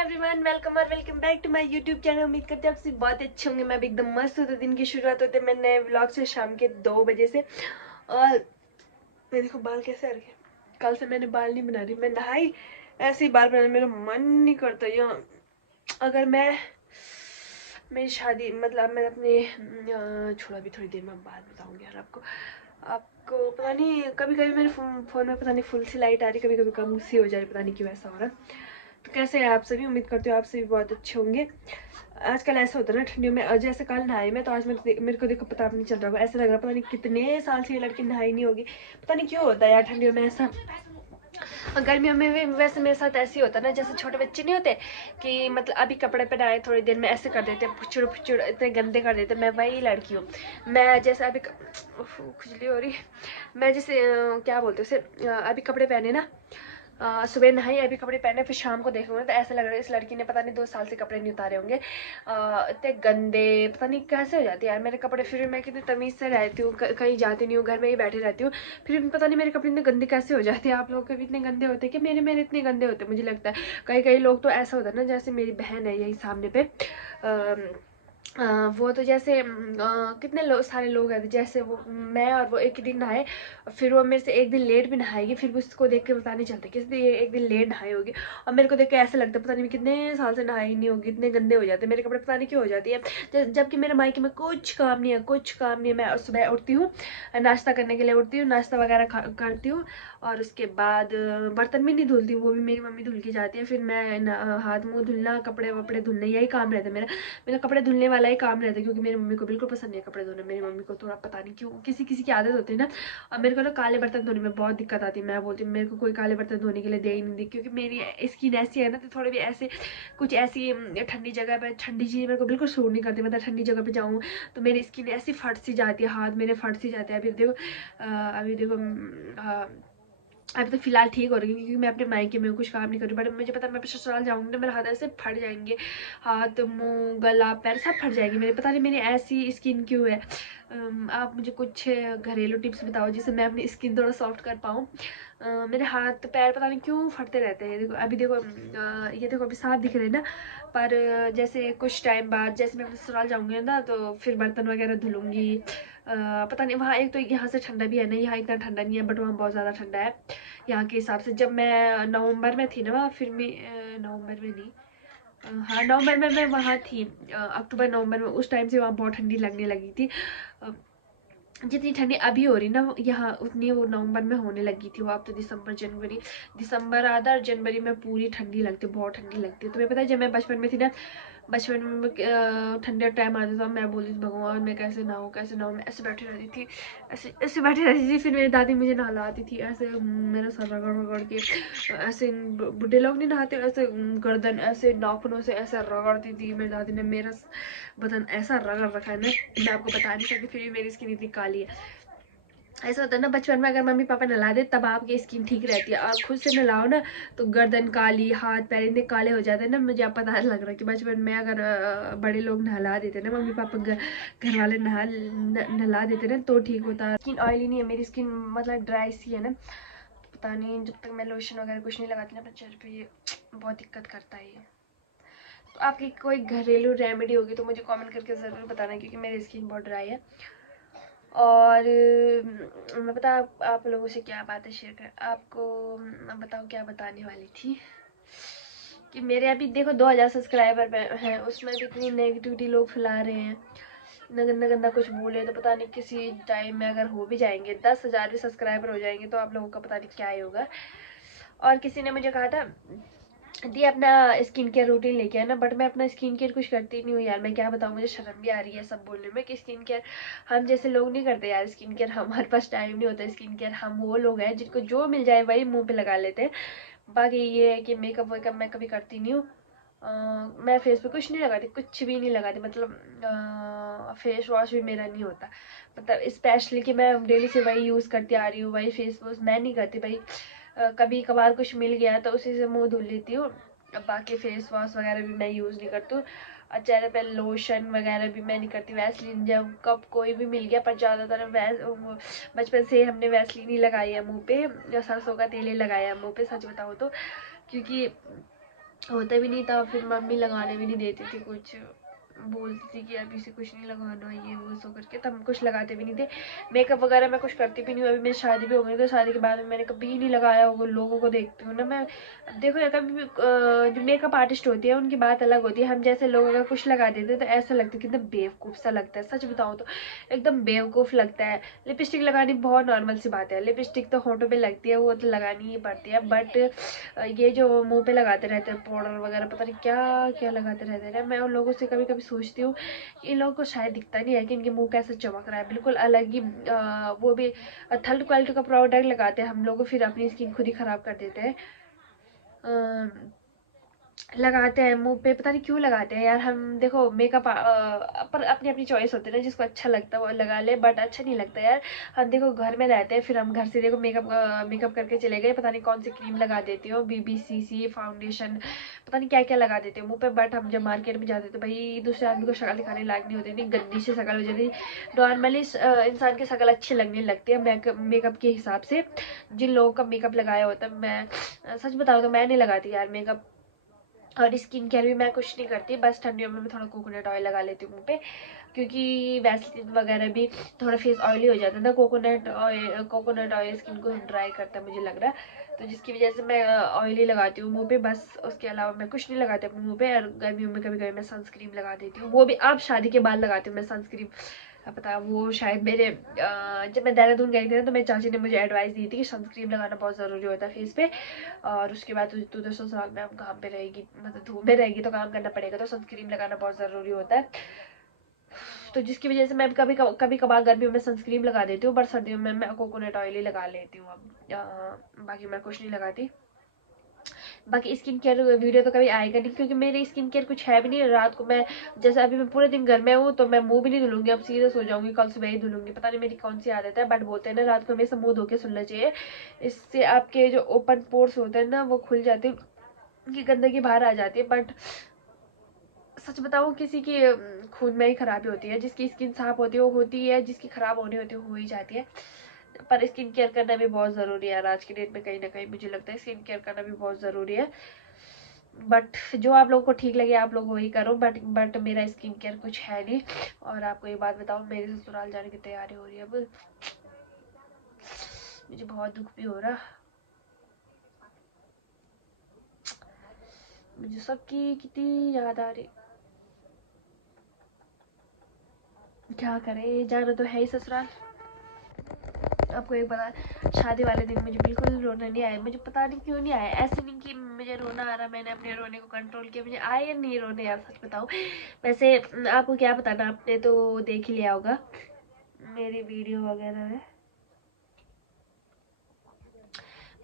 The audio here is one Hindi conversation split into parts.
एवरीवन, वेलकम और welcome back to my YouTube channel. उम्मीद करते हैं आप सभी बहुत अच्छे होंगे। मैं भी एकदम मस्त हूँ। तो दिन की शुरुआत होते मैं नए व्लॉग से शाम के 2 बजे से। और मैं देखो बाल कैसे आ रखे। कल से मैंने बाल नहीं बना रही, मैं नहाई ऐसे ही बाल बनाने मेरा मन नहीं करता। यहाँ अगर मैं मेरी शादी मतलब मैं अपने छोड़ा भी थोड़ी देर में बात बताऊंगी यार आपको। आपको पता नहीं कभी कभी मेरे फोन में पता नहीं फुल सी लाइट आ रही, कभी कभी कम सी हो जा रही, पता नहीं क्यों ऐसा हो रहा है। तो कैसे हैं आप सभी? उम्मीद करती हूँ आप सभी बहुत अच्छे होंगे। आजकल ऐसा होता है ना ठंडियों में, जैसे कल नहाई मैं तो आज मेरे को देखो पता नहीं चल रहा होगा, ऐसा लग रहा पता नहीं कितने साल से ये लड़की नहाई नहीं होगी। पता नहीं क्यों होता है यार ठंडियों में ऐसा। और गर्मियों में भी वैसे मेरे साथ ऐसे ही होता है ना, जैसे छोटे बच्चे नहीं होते कि मतलब अभी कपड़े पहनाए थोड़ी देर में ऐसे कर देते, फुचड़ फुचड़ इतने गंदे कर देते। मैं वही लड़की हूँ। मैं जैसे अभी खुजली हो रही, मैं जैसे क्या बोलते उसे, अभी कपड़े पहने ना, सुबह नहाई अभी कपड़े पहने, फिर शाम को देखूंगा तो ऐसा लग रहा है इस लड़की ने पता नहीं 2 साल से कपड़े नहीं उतारे होंगे। इतने गंदे, पता नहीं कैसे हो जाते हैं यार मेरे कपड़े। फिर मैं कितनी तमीज से रहती हूँ, कहीं जाती नहीं हूँ, घर में ही बैठी रहती हूँ। फिर पता नहीं मेरे कपड़े इतने गंदे कैसे हो जाते हैं। आप लोगों के भी इतने गंदे होते हैं कि मेरे मेरे इतने गंदे होते हैं? मुझे लगता है कई कई लोग तो ऐसा होता है ना, जैसे मेरी बहन है यही सामने पे, वो तो जैसे कितने सारे लोग हैं, जैसे वो मैं और वो एक ही दिन नहाए, फिर वो मेरे से एक दिन लेट भी नहाएगी, फिर भी उसको देख के पता नहीं चलता किस दिन ये एक दिन लेट नहाई होगी। और मेरे को देख के ऐसा लगता है पता नहीं मैं कितने साल से नहाई नहीं होगी, इतने गंदे हो जाते हैं मेरे कपड़े, पता नहीं क्यों हो जाती है। जबकि मेरे मायके में कुछ काम नहीं है, कुछ काम नहीं है। मैं सुबह उठती हूँ, नाश्ता करने के लिए उठती हूँ, नाश्ता वगैरह करती हूँ, और उसके बाद बर्तन भी नहीं धुलती हूँ, वो भी मेरी मम्मी धुल के जाती है। फिर मैं हाथ मुँह धुलना, कपड़े वपड़े धुलना, यही काम रहता है मेरा। मेरा कपड़े धुलने वाला ही काम रहता है, क्योंकि मेरी मम्मी को बिल्कुल पसंद नहीं है कपड़े धोना। मेरी मम्मी को थोड़ा पता नहीं क्यों, किसी किसी की आदत होती है ना। और मेरे को ना काले बर्तन धोने में बहुत दिक्कत आती है। मैं बोलती हूँ मेरे को कोई काले बर्तन धोने के लिए दे ही नहीं दी, क्योंकि मेरी स्किन ऐसी है ना, तो थोड़े भी ऐसे कुछ ऐसी ठंडी जगह पर ठंडी चीज़ मेरे को बिल्कुल सूट नहीं करती। मतलब ठंडी जगह पे जाऊँ तो मेरी स्किन ऐसी फट सी जाती है, हाथ मेरे फट सी जाते हैं। अभी देखो अभी तो फिलहाल ठीक हो रही है, क्योंकि मैं अपने मायके में कुछ काम नहीं कर रही। बट मुझे पता है मैं ससुराल जाऊंगी ना, मेरे हाथ ऐसे फट जाएंगे, हाथ मुंह गला पैर सब फट जाएंगे मेरे। पता नहीं मेरी ऐसी स्किन क्यों है। आप मुझे कुछ घरेलू टिप्स बताओ जिससे मैं अपनी स्किन थोड़ा सॉफ्ट कर पाऊँ। मेरे हाथ पैर पता नहीं क्यों फटते रहते हैं। देखो अभी देखो, ये देखो अभी साफ दिख रहे हैं ना, पर जैसे कुछ टाइम बाद जैसे मैं अपने ससुराल जाऊंगी ना, तो फिर बर्तन वगैरह धुलूंगी। पता नहीं वहाँ एक तो यहाँ से ठंडा भी है ना, यहाँ इतना ठंडा नहीं है, बट वहाँ बहुत ज़्यादा ठंडा है यहाँ के हिसाब से। जब मैं नवंबर में थी ना वहाँ, फिर मैं नवंबर में नहीं, हाँ नवंबर में मैं वहाँ थी, अक्टूबर नवंबर में, उस टाइम से वहाँ बहुत ठंडी लगने लगी थी। जितनी ठंडी अभी हो रही ना यहाँ, उतनी वो नवंबर में होने लगी थी। वो अब तो दिसंबर जनवरी, दिसंबर आधा और जनवरी में पूरी ठंडी लगती है, बहुत ठंडी लगती है। तुम्हें पता है जब मैं बचपन में थी ना, बचपन में ठंडे टाइम आता था, मैं बोलती थी भगवान मैं कैसे नहाऊँ कैसे नहाऊँ। मैं ऐसे बैठी रहती थी, ऐसे ऐसे बैठी रहती थी। फिर मेरी दादी मुझे नहलाती थी ऐसे, मेरा सर रगड़ रगड़ के ऐसे। बुढ़े लोग नहीं नहाते ऐसे, गर्दन ऐसे नाखूनों से ऐसे रगड़ती थी मेरी दादी ने। मेरा बदन ऐसा रगड़ रखा है ना, मैं आपको बता नहीं सकती, फिर भी मेरी स्किन इतनी काली है। ऐसा होता है ना बचपन में अगर मम्मी पापा नहला दे तब आपकी स्किन ठीक रहती है, और खुद से नहलाओ ना तो गर्दन काली, हाथ पैर इतने काले हो जाते हैं ना। मुझे अब पता लग रहा है कि बचपन में अगर बड़े लोग नहला देते ना, मम्मी पापा घर वाले नहला देते ना तो ठीक होता। स्किन ऑयली नहीं है मेरी स्किन, मतलब ड्राई सी है ना। पता नहीं जब तक मैं लोशन वगैरह कुछ नहीं लगाती ना अपने चेहरे पे, ये बहुत दिक्कत करता है ये। तो आपकी कोई घरेलू रेमेडी होगी तो मुझे कमेंट करके ज़रूर बताना, क्योंकि मेरी स्किन बहुत ड्राई है। और मैं पता आप लोगों से क्या बातें शेयर कर आपको, बताओ क्या बताने वाली थी कि मेरे अभी देखो 2000 सब्सक्राइबर हैं, उसमें भी इतनी नेगेटिविटी लोग फैला रहे हैं, गंदा गंदा कुछ बोले। तो पता नहीं किसी टाइम में अगर हो भी जाएंगे 10,000 भी सब्सक्राइबर हो जाएंगे तो आप लोगों का पता नहीं क्या ही होगा। और किसी ने मुझे कहा था दी अपना स्किन केयर रूटीन लेके आना, बट मैं अपना स्किन केयर कुछ करती नहीं हूँ यार। मैं क्या बताऊँ, मुझे शर्म भी आ रही है सब बोलने में कि स्किन केयर हम जैसे लोग नहीं करते यार। स्किन केयर हमारे पास टाइम नहीं होता। स्किन केयर हम वो लोग हैं जिनको जो मिल जाए वही मुंह पे लगा लेते हैं। बाकी ये है कि मेकअप वेकअप मैं कभी करती नहीं हूँ। मैं फेस पे कुछ नहीं लगाती, कुछ भी नहीं लगाती, मतलब फेस वॉश भी मेरा नहीं होता। मतलब स्पेशली कि मैं डेली से वही यूज़ करती आ रही हूँ, वही फेस वॉश मैं नहीं करती भाई। कभी कभार कुछ मिल गया तो उसी से मुंह धुल लेती हूँ। बाकी फेस वॉश वगैरह भी मैं यूज़ नहीं करती हूँ। और चेहरे पे लोशन वगैरह भी मैं नहीं करती। वैसलीन जब कब कोई भी मिल गया, पर ज़्यादातर बचपन से हमने वैसलीन ही लगाई है मुँह पे, या सरसों का तेल ही लगाया है मुँह पे, सच बताऊँ तो। क्योंकि होता भी नहीं था, फिर मम्मी लगाने भी नहीं देती थी कुछ, बोलती थी कि अभी से कुछ नहीं लगाना, ये वो सो करके, तब हम कुछ लगाते भी नहीं थे। मेकअप वगैरह मैं कुछ करती भी नहीं हूँ, अभी मेरी शादी भी हो गई तो शादी के बाद में मैंने कभी नहीं लगाया होगा। लोगों को देखती हूँ ना मैं, अब देखो यार कभी भी जो मेकअप आर्टिस्ट होती है उनकी बात अलग होती है, हम जैसे लोग अगर कुछ लगा देते तो ऐसा लगता है कि एकदम बेवकूफ़ सा लगता है, सच बताऊँ तो एकदम बेवकूफ़ लगता है। लिपस्टिक लगानी बहुत नॉर्मल सी बात है, लिपस्टिक तो होंठों पे लगती है, वो तो लगानी ही पड़ती है, बट ये जो मुंह पे लगाते रहते हैं पाउडर वगैरह, पता नहीं क्या क्या लगाते रहते हैं। मैं उन लोगों से कभी कभी सोचती हूँ कि इन लोगों को शायद दिखता नहीं है कि इनके मुंह कैसे चमक रहा है, बिल्कुल अलग ही वो भी थर्ड क्वालिटी का प्रोडक्ट लगाते हैं हम लोग, फिर अपनी स्किन खुद ही ख़राब कर देते हैं। लगाते हैं मुंह पे, पता नहीं क्यों लगाते हैं यार। हम देखो मेकअप पर अपनी अपनी चॉइस होती है ना, जिसको अच्छा लगता है वो लगा ले, बट अच्छा नहीं लगता यार। हम देखो घर में रहते हैं, फिर हम घर से देखो मेकअप करके चले गए, पता नहीं कौन सी क्रीम लगा देती हो, BBCC फाउंडेशन, पता नहीं क्या क्या लगा देते हो मुँह पे। बट हम जब मार्केट में जाते तो भाई दूसरे आदमी को शक्ल दिखाने लायक नहीं होती, नहीं गंदी सी शक्ल हो जाती। नॉर्मली इंसान की शक्ल अच्छी लगने लगती है मेकअप के हिसाब से, जिन लोगों का मेकअप लगाया होता है। मैं सच बताऊँ तो मैं नहीं लगाती यार मेकअप, और स्किन केयर भी मैं कुछ नहीं करती, बस ठंडियों में मैं थोड़ा कोकोनट ऑयल लगा लेती हूँ मुँह पे, क्योंकि वैसलीन वगैरह भी थोड़ा फेस ऑयली हो जाता है ना। कोकोनट ऑयल स्किन को ड्राई करता है मुझे लग रहा है, तो जिसकी वजह से मैं ऑयली लगाती हूँ मुँह पे, बस उसके अलावा मैं कुछ नहीं लगाती अपने मुँह पे। और गर्मियों में कभी कभी मैं सनस्क्रीन लगा देती हूँ, वो भी अब शादी के बाद लगाती हूँ मैं सनस्क्रीन। पता वो शायद मेरे जब मैं देहरादून गई थी ना तो मेरी चाची ने मुझे एडवाइस दी थी कि सनस्क्रीन लगाना बहुत ज़रूरी होता है फेस पे, और उसके बाद तू तो ससुराल में हम काम पे रहेगी, मतलब धूप में रहेगी तो काम करना पड़ेगा, तो सनस्क्रीन लगाना बहुत ज़रूरी होता है। तो जिसकी वजह से मैं कभी कभार गर्मियों में सनस्क्रीन लगा देती हूँ, पर सर्दियों में मैं कोकोनट ऑयल ही लगा लेती हूँ अब। बाकी मैं कुछ नहीं लगाती। बाकी स्किन केयर वीडियो तो कभी आएगा नहीं, क्योंकि मेरी स्किन केयर कुछ है भी नहीं। रात को मैं जैसे अभी मैं पूरे दिन घर में हूँ तो मैं मुंह भी नहीं धुलूंगी, अब सीरियस हो जाऊंगी, कल सुबह ही धुलूंगी। पता नहीं मेरी कौन सी आदत है, बट बोलते हैं ना रात को हमेशा मुंह धो के सुनना चाहिए, इससे आपके जो ओपन पोर्स होते हैं ना वो खुल जाते हैं, उनकी गंदगी बाहर आ जाती है। बट सच बताऊँ किसी की खून में ही खराबी होती है, जिसकी स्किन साफ होती है वो होती है, जिसकी खराब होनी होती है वो हो ही जाती है। पर स्किन केयर करना भी बहुत ज़रूरी है यार, आज की डेट में कहीं ना कहीं मुझे लगता है स्किन केयर करना भी बहुत ज़रूरी है। बट जो आप लोगों को ठीक लगे आप लोग वही करो, बट मेरा स्किन केयर कुछ है नहीं। और आपको एक बात बताऊँ, मेरे ससुराल जाने की तैयारी हो रही है अब, मुझे बहुत दुख भी हो रहा, मुझे सबकी कितनी याद आ रही, क्या करे, जाना तो है ही ससुराल। आपको एक बता, शादी वाले दिन मुझे बिल्कुल रोना नहीं आया, मुझे पता नहीं क्यों नहीं आया। ऐसे नहीं कि मुझे रोना आ रहा, मैंने अपने रोने को कंट्रोल किया, मुझे आए नहीं रोने यार, सच बताऊँ। वैसे आपको क्या बताना, आपने तो देख ही लिया होगा मेरी वीडियो वगैरह में,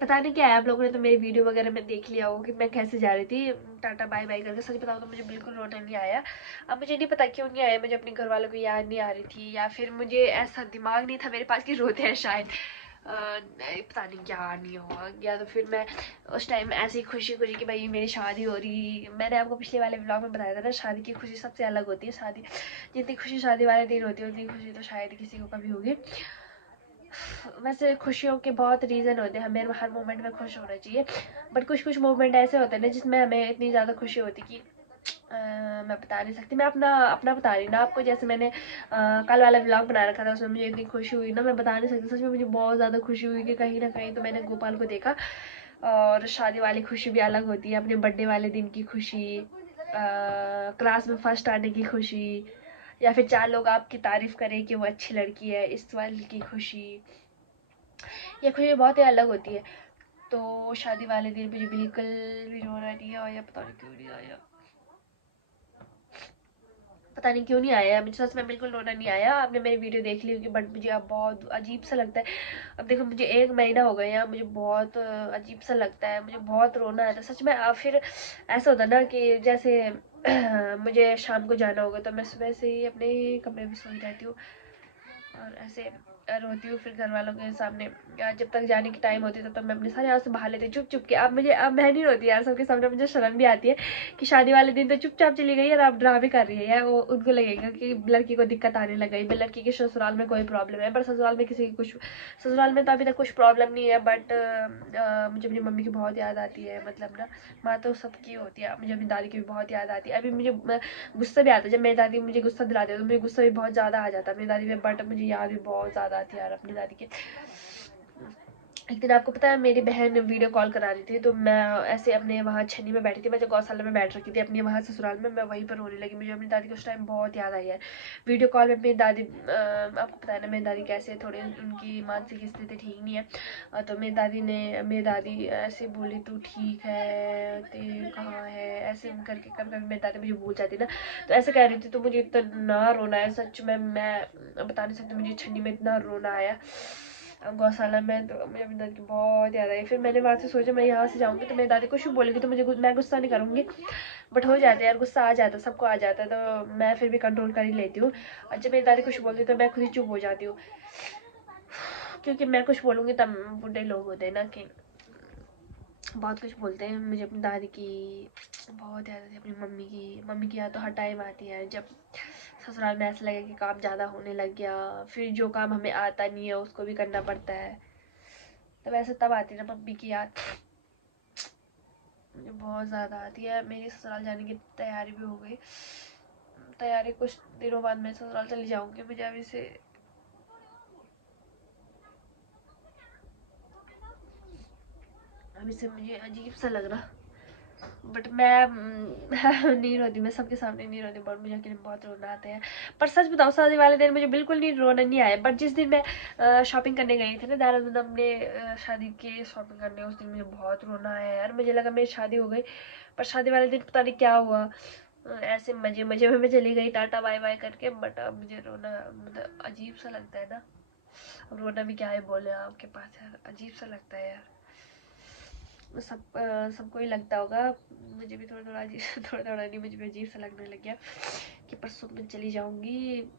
पता नहीं क्या है, आप लोगों ने तो मेरी वीडियो वगैरह में देख लिया होगा कि मैं कैसे जा रही थी टाटा बाय बाय करके। सच बताऊँ तो मुझे बिल्कुल रोना नहीं आया। अब मुझे नहीं पता क्यों नहीं आया, मुझे अपने घर वालों को याद नहीं आ रही थी, या फिर मुझे ऐसा दिमाग नहीं था मेरे पास कि रोते हैं शायद, पता नहीं क्या नहीं हुआ, या तो फिर मैं उस टाइम ऐसी खुशी खुशी कि भाई मेरी शादी हो रही। मैंने आपको पिछले वाले ब्लॉग में बताया था ना, शादी की खुशी सबसे अलग होती है। शादी जितनी खुशी शादी वाले दिन होती है उतनी खुशी तो शायद किसी को कभी होगी। वैसे खुशियों के बहुत रीज़न होते हैं, हमें हर मोमेंट में खुश होना चाहिए, बट कुछ कुछ मोमेंट ऐसे होते हैं ना जिसमें हमें इतनी ज़्यादा खुशी होती कि मैं बता नहीं सकती। मैं अपना अपना बता रही ना आपको, जैसे मैंने कल वाला व्लॉग बना रखा था, उसमें मुझे इतनी खुशी हुई ना, मैं बता नहीं सकती। सच में मुझे बहुत ज़्यादा खुशी हुई कि कहीं ना कहीं तो मैंने गोपाल को देखा। और शादी वाली खुशी भी अलग होती है, अपने बर्थडे वाले दिन की खुशी, क्लास में फर्स्ट आने की खुशी, या फिर 4 लोग आपकी तारीफ करें कि वो अच्छी लड़की है, इस वाली की खुशी, ये खुशी बहुत ही अलग होती है। तो शादी वाले दिन मुझे बिल्कुल भी रोना नहीं आया, पता नहीं क्यों नहीं आया, पता नहीं क्यों नहीं आया, मुझे सच में बिल्कुल रोना नहीं आया। आपने मेरी वीडियो देख ली होगी, बट मुझे अब बहुत अजीब सा लगता है। अब देखो मुझे 1 महीना हो गया, मुझे बहुत अजीब सा लगता है, मुझे बहुत रोना आता है सच में। फिर ऐसा होता है ना कि जैसे मुझे शाम को जाना होगा तो मैं सुबह से ही अपने कमरे में सोई रहती हूँ, और ऐसे रोती हूँ, फिर घर वालों के सामने जब तक जाने की टाइम होती है तब तक मैं अपने सारे आंसू बहा लेती हूँ चुप चुप के। अब मैं नहीं रोती यार, सबके सामने मुझे शर्म भी आती है कि शादी वाले दिन तो चुपचाप चली गई यार, आप ड्रामे कर रही है यार। वो उनको लगेगा कि लड़की को दिक्कत आने लग गई, लड़की के ससुराल में कोई प्रॉब्लम है, पर ससुराल में किसी की कुछ, ससुराल में तो अभी तक कुछ प्रॉब्लम नहीं है, बट मुझे अपनी मम्मी की बहुत याद आती है। मतलब ना, माँ तो सबकी होती है, मुझे अपनी दादी की भी बहुत याद आती है। अभी मुझे गुस्सा भी आता है, जब मेरी दादी मुझे गुस्सा दिलाती है तो मुझे गुस्सा भी बहुत ज़्यादा आ जाता है मेरी दादी पे, बट मुझे याद भी बहुत ज़्यादा आती है यार अपनी दादी की। एक दिन आपको पता है मेरी बहन वीडियो कॉल करा रही थी, तो मैं ऐसे अपने वहाँ छन्नी में बैठी थी, मैं जब गौशाला में बैठ रखी थी अपनी वहाँ ससुराल में, मैं वहीं पर रोने लगी। मुझे अपनी दादी को उस टाइम बहुत याद आई है। वीडियो कॉल में अपनी दादी, आपको पता है ना मेरी दादी कैसे है, थोड़ी उनकी मानसिक स्थिति ठीक नहीं है। तो मेरी दादी ऐसे बोली, तू ठीक है, ते कहाँ है, ऐसे करके कभी कभी मेरी दादी मुझे भूल जाती ना, तो ऐसे कह रही थी। तो मुझे इतना रोना है सच में, मैं बता नहीं सकती, मुझे छन्नी में इतना रोना आया गौशाला में, तो मुझे अपनी दादी की बहुत याद आई। फिर मैंने वहाँ से सोचा मैं यहाँ से जाऊँगी तो मेरी दादी कुछ भी बोलेगी तो मैं गुस्सा नहीं करूँगी, बट हो जाता है यार, गुस्सा आ जाता है, सबको आ जाता है, तो मैं फिर भी कंट्रोल कर ही लेती हूँ। और जब मेरी दादी कुछ बोलती है तो मैं खुद ही चुप हो जाती हूँ, क्योंकि मैं कुछ बोलूँगी तब बुढ़े लोग होते हैं ना कि बहुत कुछ बोलते हैं। मुझे अपनी दादी की बहुत याद आती है, अपनी मम्मी की याद तो हर टाइम आती है। जब ससुराल में ऐसा लगे कि काम ज़्यादा होने लग गया, फिर जो काम हमें आता नहीं है उसको भी करना पड़ता है, तो वैसे तब आती है ना मम्मी की याद, मुझे बहुत ज़्यादा आती है। मेरी ससुराल जाने की तैयारी भी हो गई, तैयारी कुछ दिनों बाद मैं ससुराल चली जाऊँगी। मुझे अभी से मुझे अजीब सा लग रहा, बट मैं नहीं रोती, मैं सबके सामने नहीं रोती, बट मुझे अकेले बहुत रोना आता है। पर सच बताओ शादी वाले दिन मुझे बिल्कुल नहीं रोना नहीं आया, बट जिस दिन मैं शॉपिंग करने गई थी ना देहरादून अपने शादी की शॉपिंग करने, उस दिन मुझे बहुत रोना आया यार। मुझे लगा मेरी शादी हो गई, पर शादी वाले दिन पता नहीं क्या हुआ, ऐसे मजे मजे में मैं चली गई टाटा बाय बाय करके, बट अब मुझे रोना मतलब अजीब सा लगता है ना। अब रोना भी क्या है बोले आपके पास यार, अजीब सा लगता है यार। सबको ही लगता होगा, मुझे भी थोड़ा थोड़ा अजीब थोड़ा थोड़ा नहीं, मुझे भी अजीब सा लगने लग गया कि परसों मैं चली जाऊंगी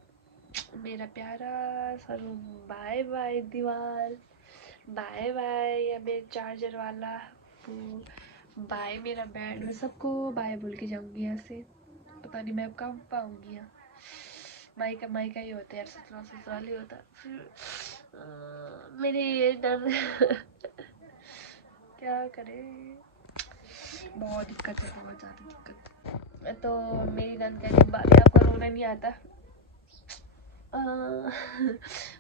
मेरा प्यारा सा रूम। बाय बाय दीवार, बाय बाय या मेरे चार्जर वाला, बाय मेरा बेड, मैं सबको बाय बोल के जाऊंगी यहाँ से। पता नहीं मैं अब कब पाऊंगी यहाँ, मायका ही होता है यार, ससुराल ससुराल ही होता फिर। मेरे ये डर क्या करें, बहुत दिक्कत है, बहुत ज़्यादा दिक्कत। तो मेरी नंद कह रही बाबी आपको रोना नहीं आता। अ,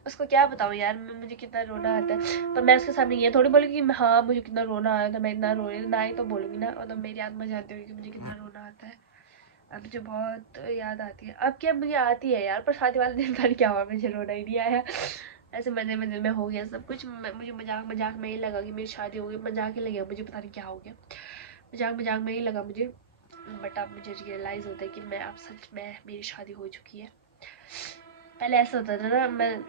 उसको क्या बताऊँ यार, मुझे कितना रोना आता है, पर मैं उसके सामने ये थोड़ी बोलूँगी कि हाँ मुझे कितना रोना आया था, मैं इतना रो रही ना ही तो बोलूँगी ना, और तो मेरी आत्मा जानती होगी कि मुझे कितना रोना आता है। अब मुझे बहुत याद आती है, अब क्या मुझे आती है यार, पर शादी वाले दिन पता नहीं क्या हुआ, मुझे रोना ही नहीं आया। ऐसे मजे मजे में हो गया सब कुछ, मुझे मजाक मजाक में ही लगा कि मेरी शादी हो गई, मजाक ही लगा, मुझे पता नहीं क्या हो गया, मजाक मजाक में ही लगा मुझे। बट अब मुझे रियलाइज़ होता है कि मैं अब सच में मेरी शादी हो चुकी है। पहले ऐसा होता था ना, मैं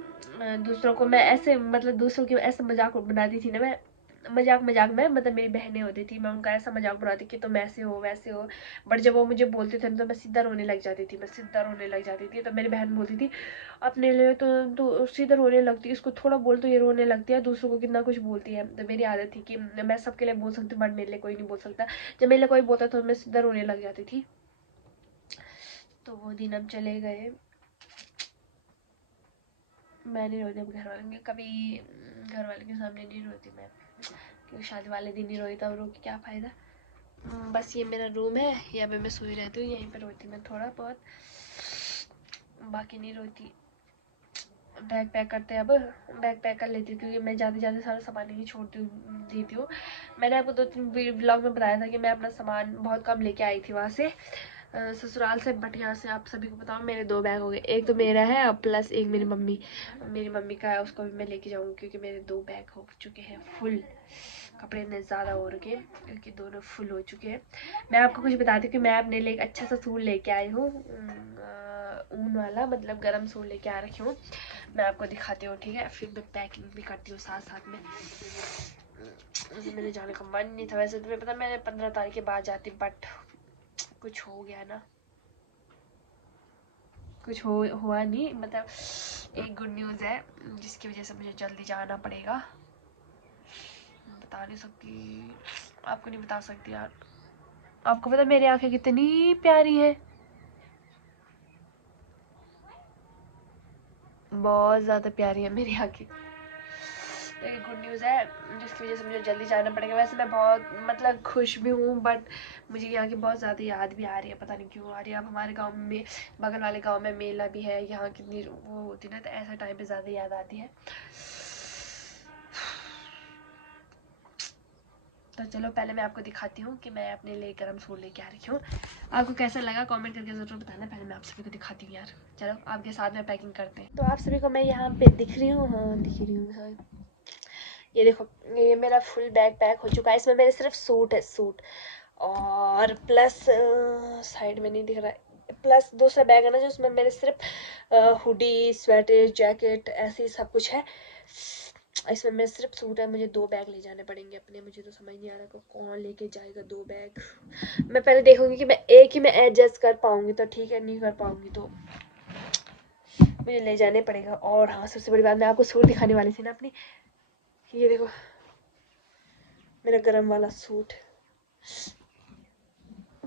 दूसरों को मैं ऐसे मतलब दूसरों की ऐसे मजाक बनाती थी ना, मैं मजाक मजाक में, मतलब मेरी बहनें होती थी, मैं उनका ऐसा मजाक बनाती कि तुम ऐसे हो वैसे हो, बट जब वो मुझे बोलते थे तो मैं सीधा रोने लग जाती थी, मैं सीधा रोने लग जाती थी। तो मेरी बहन बोलती थी अपने लिए तो सीधा रोने लगती, इसको थोड़ा बोल तो ये रोने लगती है, दूसरों को कितना कुछ बोलती है। तो मेरी आदत थी कि मैं सबके लिए बोल सकती हूँ बट मेरे लिए कोई नहीं बोल सकता, जब मेरे लिए कोई बोलता तो मैं सीधा रोने लग जाती थी। तो वो दिन अब चले गए, मैं नहीं रोती अब घर वालों के, कभी घर वालों के सामने नहीं रोती मैं, क्योंकि शादी वाले दिन नहीं रोई, तब रो के क्या फ़ायदा। बस ये मेरा रूम है, यहाँ पे मैं सोई रहती हूँ, यहीं पे रोती मैं थोड़ा बहुत, बाकी नहीं रोती। बैग पैक करते हैं, अब बैग पैक कर लेती हूँ क्योंकि मैं ज़्यादा ज़्यादा सारा सामान ही छोड़ती हूँ देती हूँ। मैंने आपको 2-3 व्लॉग में बताया था कि मैं अपना सामान बहुत कम लेके आई थी वहाँ से ससुराल से, बट यहाँ से आप सभी को बताऊँ मेरे 2 बैग हो गए, एक तो मेरा है और प्लस एक मेरी मम्मी का है, उसको भी मैं लेके जाऊँगी क्योंकि मेरे 2 बैग हो चुके हैं फुल। कपड़े इतने ज़्यादा हो रखे क्योंकि दोनों फुल हो चुके हैं। मैं आपको कुछ बताती हूँ कि मैं अपने लिए एक अच्छा सा सूट लेके आई हूँ, ऊन वाला, मतलब गर्म सूट लेके आ रखी हूँ, मैं आपको दिखाती हूँ, ठीक है। फिर मैं पैकिंग भी करती हूँ साथ साथ में। मुझे मेरे जाने का मन नहीं था, वैसे तुम्हें पता मैंने 15 तारीख के बाद जाती, बट कुछ हो गया ना, कुछ हुआ नहीं, मतलब एक गुड न्यूज़ है जिसकी वजह से मुझे जल्दी जाना पड़ेगा। बता नहीं सकती, आपको नहीं बता सकती यार। आपको पता मेरी आंखें कितनी प्यारी हैं, बहुत ज़्यादा प्यारी है मेरी आंखें। तो ये गुड न्यूज़ है जिसकी वजह से मुझे जल्दी जाना पड़ेगा। वैसे मैं बहुत मतलब खुश भी हूँ, बट मुझे यहाँ की बहुत ज़्यादा याद भी आ रही है, पता नहीं क्यों आ रही है। अब हमारे गांव में, बगल वाले गांव में मेला भी है, यहाँ कितनी वो होती है ना, तो ऐसा टाइम पे ज़्यादा याद आती है। तो चलो पहले मैं आपको दिखाती हूँ कि मैं अपने लिए गर्म सूट लेके आ रही हूँ। आपको कैसा लगा कमेंट करके ज़रूर बताना। पहले मैं आप सभी को दिखाती हूँ यार। चलो आपके साथ में पैकिंग करते हैं। तो आप सभी को मैं यहाँ पे दिख रही हूँ, हाँ दिख रही हूँ, हाँ। ये देखो, ये मेरा फुल बैग पैक हो चुका है। इसमें मेरे सिर्फ सूट है, सूट और प्लस साइड में नहीं दिख रहा है, प्लस दूसरा बैग है ना जो उसमें मेरे सिर्फ हुडी, स्वेटर, जैकेट ऐसे ही सब कुछ है। इसमें मेरे सिर्फ सूट है। मुझे 2 बैग ले जाने पड़ेंगे अपने। मुझे तो समझ नहीं आ रहा कि कौन लेके जाएगा 2 बैग। मैं पहले देखूंगी कि मैं एक ही में एडजस्ट कर पाऊंगी तो ठीक है, नहीं कर पाऊंगी तो मुझे ले जाने पड़ेगा। और हाँ, सबसे बड़ी बात, मैं आपको सूट दिखाने वाली थी ना अपनी। ये देखो मेरा गरम वाला सूट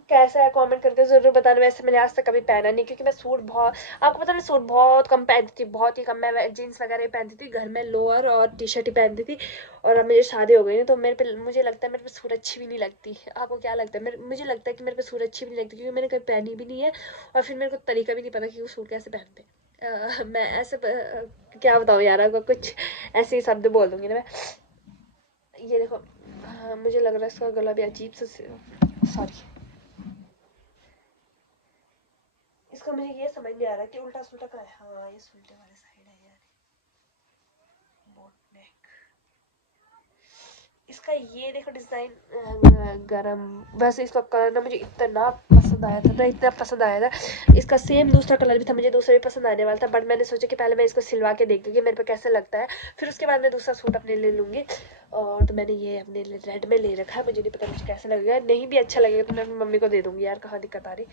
कैसा है कमेंट करके ज़रूर बताना। वैसे मैंने आज तक कभी पहना नहीं, क्योंकि मैं सूट बहुत, आपको पता, मैं सूट बहुत कम पहनती थी, बहुत ही कम। मैं जीन्स वगैरह ही पहनती थी घर में, लोअर और टी शर्ट ही पहनती थी। और अब मुझे शादी हो गई ना, तो मेरे पे, मुझे लगता है मेरे पे सूट अच्छी भी नहीं लगती। आपको क्या लगता है? मुझे लगता है कि मेरे पे सूट अच्छी भी नहीं लगती, क्योंकि मैंने कभी पहनी भी नहीं है। और फिर मेरे को तरीका भी नहीं पता कि वो सूट कैसे पहनते। मैं ऐसे क्या बताऊँ यार, आपको कुछ ऐसे ही शब्द बोल दूँगी ना मैं। ये देखो, हाँ, मुझे लग रहा है इसका गला भी अजीब सा, सॉरी, इसका मुझे ये समझ नहीं आ रहा कि उल्टा सुल्टा का है। हाँ, ये उल्टे वाले साइड है यार, बोट नेक। इसका ये देखो डिजाइन गरम। वैसे इसका कलर ना मुझे इतना पसंद आया था ना, इतना पसंद आया था। इसका सेम दूसरा कलर भी था, मुझे दूसरा भी पसंद आने वाला था, बट मैंने सोचा कि पहले मैं इसको सिलवा के देख लूँगी मेरे पे कैसे लगता है, फिर उसके बाद मैं दूसरा सूट अपने ले लूँगी। और तो मैंने ये अपने लिए रेड में ले रखा है। मुझे नहीं पता मुझे कैसा लगेगा, नहीं भी अच्छा लगेगा तो मैं अपनी मम्मी को दे दूँगी यार, कहाँ दिक्कत आ रही।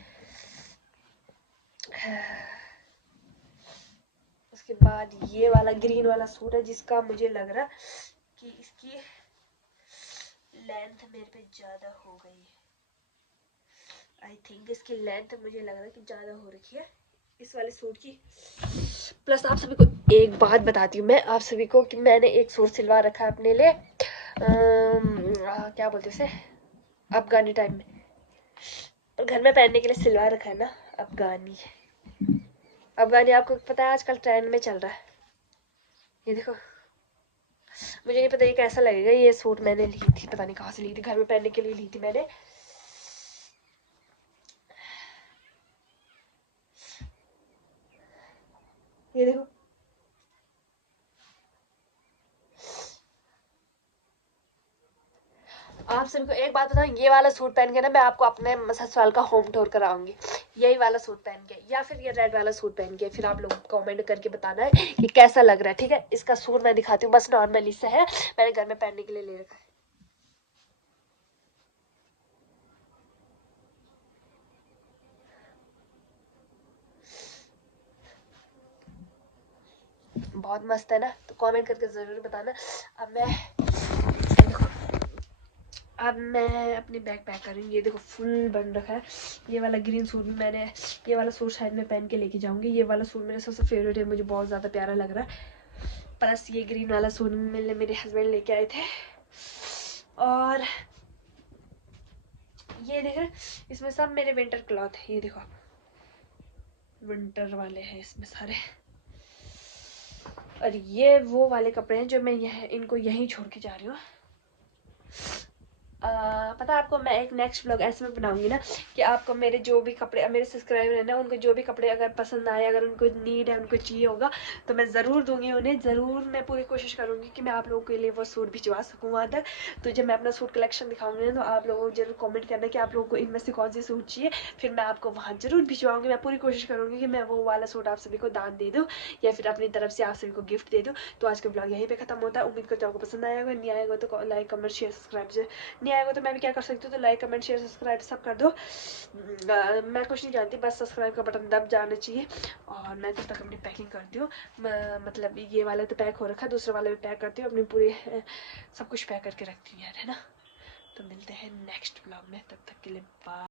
उसके बाद ये वाला ग्रीन वाला सूट है, जिसका मुझे लग रहा कि इसकी लेंथ मेरे पे ज़्यादा हो गई है। आई थिंक इसकी लेंथ मुझे लग रहा है कि ज़्यादा हो रखी है इस वाले सूट की। प्लस आप सभी को एक बात बताती हूँ मैं आप सभी को, कि मैंने एक सूट सिलवा रखा है अपने लिए, क्या बोलते उसे, अफगानी टाइप में। और घर में पहनने के लिए सिलवा रखा है ना, अफगानी। अफगानी आपको पता है आजकल ट्रेंड में चल रहा है। ये देखो, मुझे नहीं पता ये कैसा लगेगा। ये सूट मैंने ली थी, पता नहीं कहाँ से ली थी, घर में पहनने के लिए ली थी मैंने। ये देखो, आप सभी को एक बात बताऊं, ये वाला सूट पहन के ना मैं आपको अपने ससुराल का होम टूर कराऊंगी। यही वाला सूट पहन के, या फिर ये रेड वाला सूट पहन के। फिर आप लोग कमेंट करके बताना है कि कैसा लग रहा है, ठीक है। इसका सूट मैं दिखाती हूँ, बस नॉर्मली से है, मैंने घर में पहनने के लिए ले रखा है। बहुत मस्त है ना, तो कमेंट करके ज़रूर बताना। अब मैं अब मैं अपनी बैग पैक कर रही हूँ। ये देखो फुल बन रखा है। ये वाला ग्रीन सूट भी मैंने, ये वाला सूट शायद मैं पहन के लेके जाऊंगी। ये वाला सूट मेरा सबसे फेवरेट है, मुझे बहुत ज़्यादा प्यारा लग रहा है। प्लस ये ग्रीन वाला सूट मेरे हस्बैंड लेके आए थे। और ये देख रहे, इसमें सब मेरे विंटर क्लॉथ है। ये देखो विंटर वाले हैं इसमें सारे। और ये वो वाले कपड़े हैं जो मैं इनको यहीं छोड़ के जा रही हूँ। पता है आपको, मैं एक नेक्स्ट ब्लॉग ऐसे में बनाऊंगी ना कि आपको मेरे जो भी कपड़े, मेरे सब्सक्राइबर है ना, उनको जो भी कपड़े अगर पसंद आए, अगर उनको नीड है, उनको चाहिए होगा, तो मैं ज़रूर दूंगी उन्हें। ज़रूर मैं पूरी कोशिश करूंगी कि मैं आप लोगों के लिए वो सूट भिजवा सकूँ वहाँ तक। तो जब मैं अपना सूट कलेक्शन दिखाऊंगी ना, तो आप लोगों को जरूर कॉमेंट करना कि आप लोगों को इनमें से कौन सी सूट चाहिए, फिर मैं आपको वहाँ जरूर भिजवाऊंगी। मैं पूरी कोशिश करूँगी कि मैं वो वाला सूट आप सभी को दान दे दूँ, या फिर अपनी तरफ से आप सभी को गिफ्ट दे दूँ। तो आज का ब्लॉग यहीं पर खत्म होता है। उम्मीद करता हूँ आपको पसंद आएगा, नहीं आएगा तो लाइक कमेंट शेयर सब्सक्राइब नहीं आएगा तो मैं भी क्या कर सकती हूँ, तो लाइक कमेंट शेयर सब्सक्राइब सब कर दो। मैं कुछ नहीं जानती, बस सब्सक्राइब का बटन दब जाना चाहिए। और मैं तब तक अपनी पैकिंग करती हूँ, मतलब ये वाला तो पैक हो रखा है, दूसरा वाला भी पैक करती हूँ, अपनी पूरी सब कुछ पैक करके रखती हूँ यार, है ना। तो मिलते हैं नेक्स्ट ब्लॉग में, तब तक के लिए बाय।